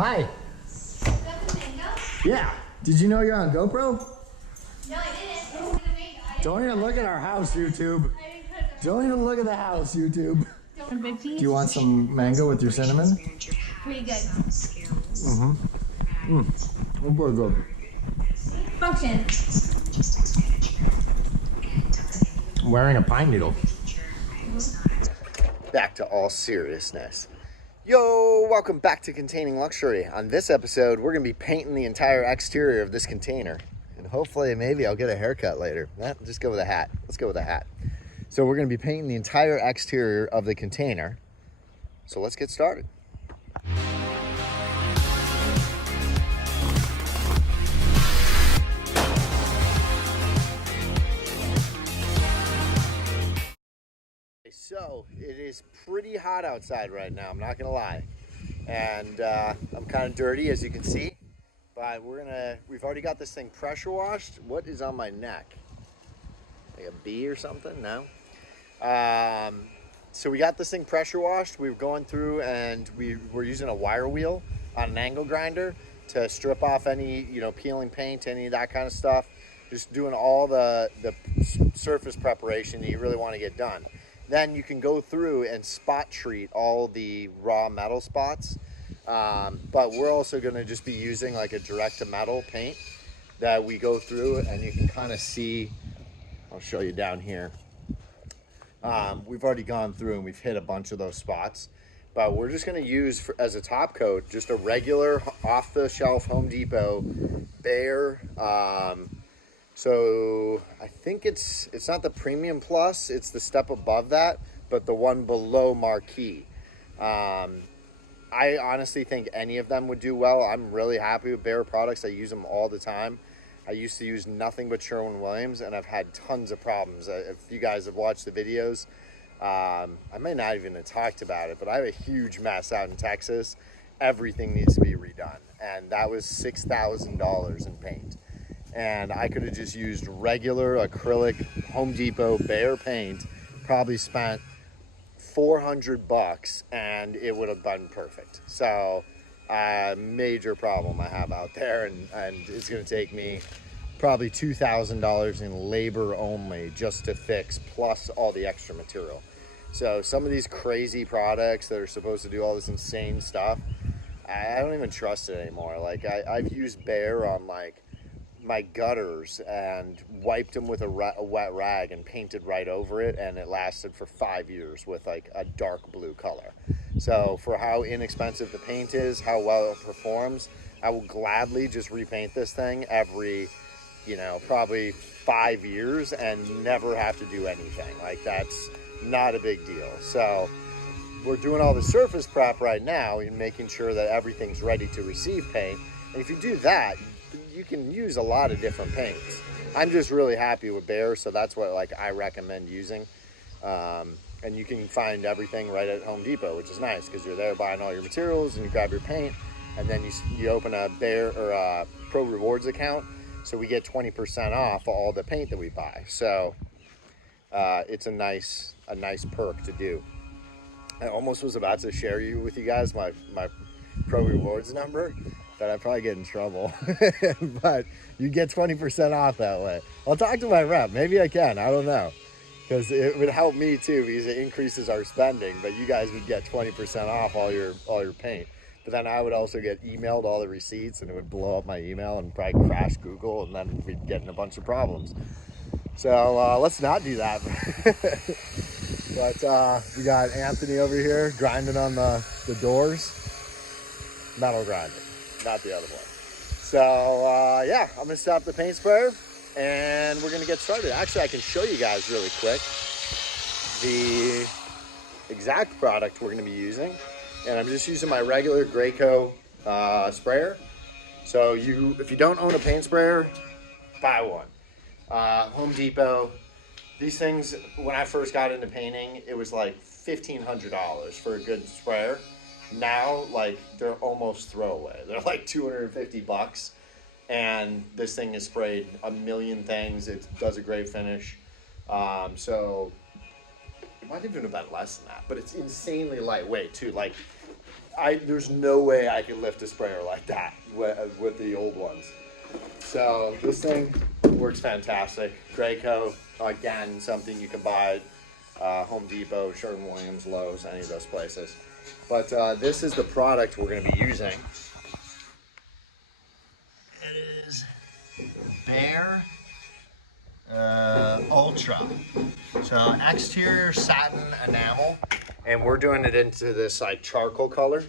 Hi. Is that the mango? Yeah. Did you know you're on GoPro? No, I didn't. Don't even look at our house, YouTube. Don't even look at the house, YouTube. Big piece? Do you want some mango with your cinnamon? Pretty good. Mm-hmm. Oh, very good. Function. I'm wearing a pine needle. Back to all seriousness. Yo, welcome back to Containing Luxury. On this episode, we're going to be painting the entire exterior of this container. And hopefully, maybe I'll get a haircut later. Just go with a hat. Let's go with a hat. So we're going to be painting the entire exterior of the container. So let's get started. So it is pretty hot outside right now, I'm not gonna lie, and I'm kind of dirty, as you can see, but we've already got this thing pressure washed. What is on my neck? Like a bee or something? No. So we got this thing pressure washed. We were going through and we were using a wire wheel on an angle grinder to strip off any, peeling paint, any of that kind of stuff. Just doing all the surface preparation that you really want to get done. Then you can go through and spot treat all the raw metal spots. But we're also going to just be using like a direct to metal paint that we go through, and you can kind of see, I'll show you down here. We've already gone through and we've hit a bunch of those spots, but we're just going to use as a top coat just a regular off the shelf Home Depot Behr. So I think it's not the Premium Plus, it's the step above that, but the one below Marquee. I honestly think any of them would do well. I'm really happy with Behr products. I use them all the time. I used to use nothing but Sherwin-Williams, and I've had tons of problems. If you guys have watched the videos, I may not even have talked about it, but I have a huge mess out in Texas. Everything needs to be redone, and that was $6,000 in paint. And I could have just used regular acrylic Home Depot Behr paint, probably spent $400, and it would have been perfect. So major problem I have out there, and it's going to take me probably $2,000 in labor only just to fix, plus all the extra material. So some of these crazy products that are supposed to do all this insane stuff, I don't even trust it anymore. Like I've used Behr on like my gutters and wiped them with a wet rag and painted right over it, and it lasted for 5 years with like a dark blue color. So for how inexpensive the paint is, how well it performs, I will gladly just repaint this thing every, probably 5 years and never have to do anything. Like that's not a big deal. So we're doing all the surface prep right now and making sure that everything's ready to receive paint. And if you do that, you can use a lot of different paints. I'm just really happy with Behr, so that's what I recommend using. And you can find everything right at Home Depot, which is nice because you're there buying all your materials and you grab your paint, and then you open a Behr or a Pro Rewards account, so we get 20% off all the paint that we buy. So it's a nice perk to do. I almost was about to share with you guys my Pro Rewards number, but I'd probably get in trouble. But you get 20% off that way. I'll talk to my rep. Maybe I can. I don't know. Because it would help me too, because it increases our spending. But you guys would get 20% off all your paint. But then I would also get emailed all the receipts, and it would blow up my email and probably crash Google, and then we'd get in a bunch of problems. So let's not do that. But we got Anthony over here grinding on the doors. Metal grinding, not the other one. So yeah, I'm gonna stop the paint sprayer and we're gonna get started. Actually, I can show you guys really quick the exact product we're gonna be using, and I'm just using my regular Graco sprayer. So if you don't own a paint sprayer, buy one. Home Depot. These things, when I first got into painting, it was like $1,500 for a good sprayer. Now, they're almost throwaway. They're like $250, and this thing has sprayed a million things. It does a great finish. So it might even have been less than that, but it's insanely lightweight too. Like there's no way I can lift a sprayer like that with the old ones. So this thing works fantastic. Graco, again, something you can buy at Home Depot, Sherwin-Williams, Lowe's, any of those places. But this is the product we're going to be using. It is Bear Ultra. So exterior satin enamel, and we're doing it into this like charcoal color.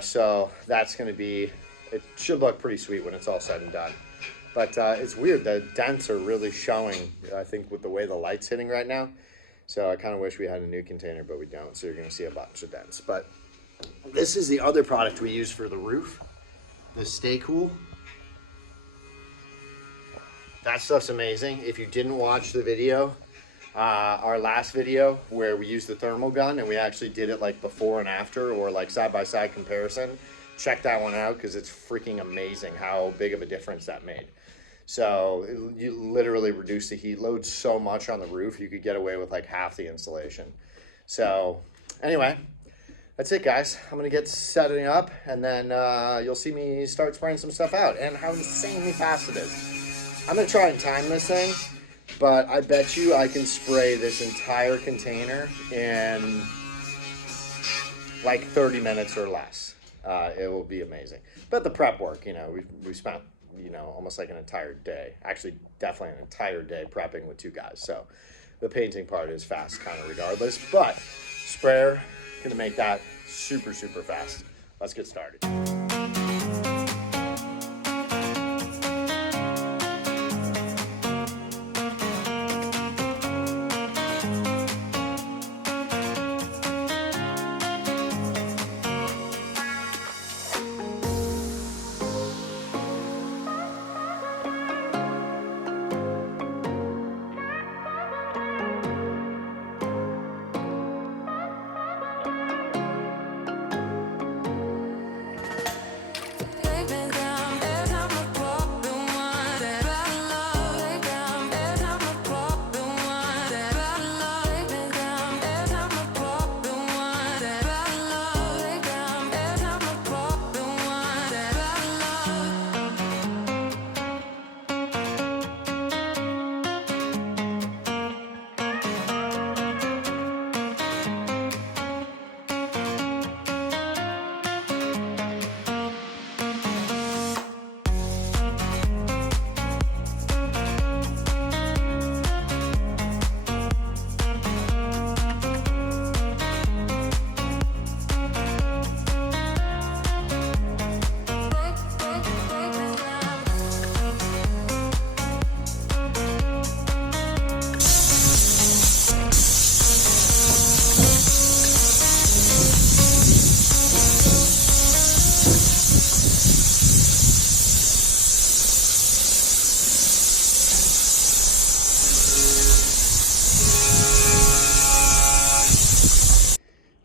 So that's going to be, it should look pretty sweet when it's all said and done. But it's weird, the dents are really showing, I think, with the way the light's hitting right now. So I kind of wish we had a new container, but we don't. So you're going to see a bunch of dents. But this is the other product we use for the roof, the Stay Cool. That stuff's amazing. If you didn't watch the video, our last video where we used the thermal gun and we actually did it like before and after, or like side-by-side comparison, check that one out because it's freaking amazing how big of a difference that made. So you literally reduce the heat load so much on the roof, you could get away with like half the insulation. So anyway, that's it, guys. I'm gonna get setting up, and then you'll see me start spraying some stuff out and how insanely fast it is. I'm gonna try and time this thing, but I bet you I can spray this entire container in like 30 minutes or less. It will be amazing. But the prep work, you know, we spent, you know, almost like an entire day, actually definitely an entire day prepping with two guys. So the painting part is fast kind of regardless, but sprayer, gonna make that super, super fast. Let's get started.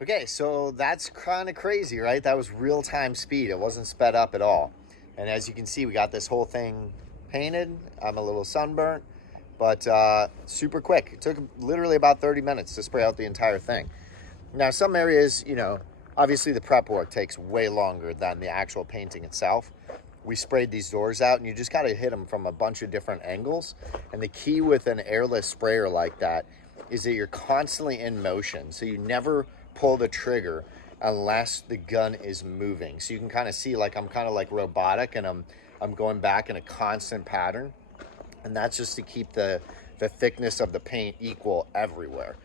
Okay, so that's kind of crazy, right? That was real-time speed. It wasn't sped up at all. And as you can see, we got this whole thing painted. I'm a little sunburnt, but super quick. It took literally about 30 minutes to spray out the entire thing. Now, some areas, you know, obviously the prep work takes way longer than the actual painting itself. We sprayed these doors out, and you just got to hit them from a bunch of different angles. And the key with an airless sprayer like that is that you're constantly in motion. So you never pull the trigger unless the gun is moving. So you can kind of see, like, I'm kind of like robotic, and I'm going back in a constant pattern. And that's just to keep the thickness of the paint equal everywhere.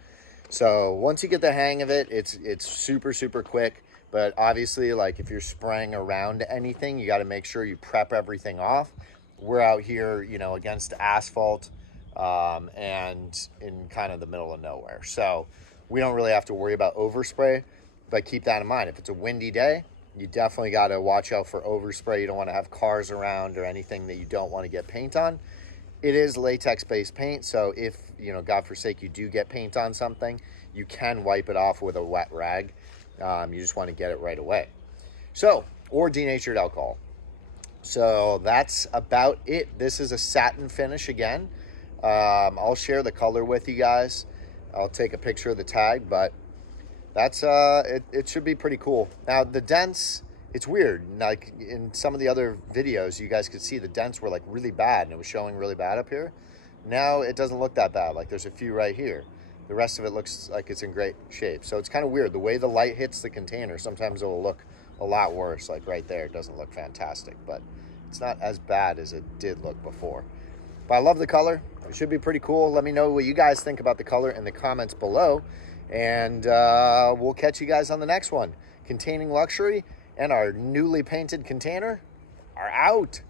So once you get the hang of it, it's super, super quick. But obviously, like, if you're spraying around anything, you got to make sure you prep everything off. We're out here, you know, against asphalt and in kind of the middle of nowhere. So we don't really have to worry about overspray, but keep that in mind. If it's a windy day, you definitely got to watch out for overspray. You don't want to have cars around or anything that you don't want to get paint on. It is latex-based paint, so if, you know, God forsake, you do get paint on something, you can wipe it off with a wet rag. You just want to get it right away. So, or denatured alcohol. So that's about it. This is a satin finish again. I'll share the color with you guys. I'll take a picture of the tag, but That's it should be pretty cool. Now the dents, it's weird. Like in some of the other videos, you guys could see the dents were like really bad, and it was showing really bad up here. Now it doesn't look that bad. Like there's a few right here. The rest of it looks like it's in great shape. So it's kind of weird. The way the light hits the container, sometimes it will look a lot worse. Like right there, it doesn't look fantastic, but it's not as bad as it did look before. But I love the color. It should be pretty cool. Let me know what you guys think about the color in the comments below. And we'll catch you guys on the next one. Containing Luxury and our newly painted container are out.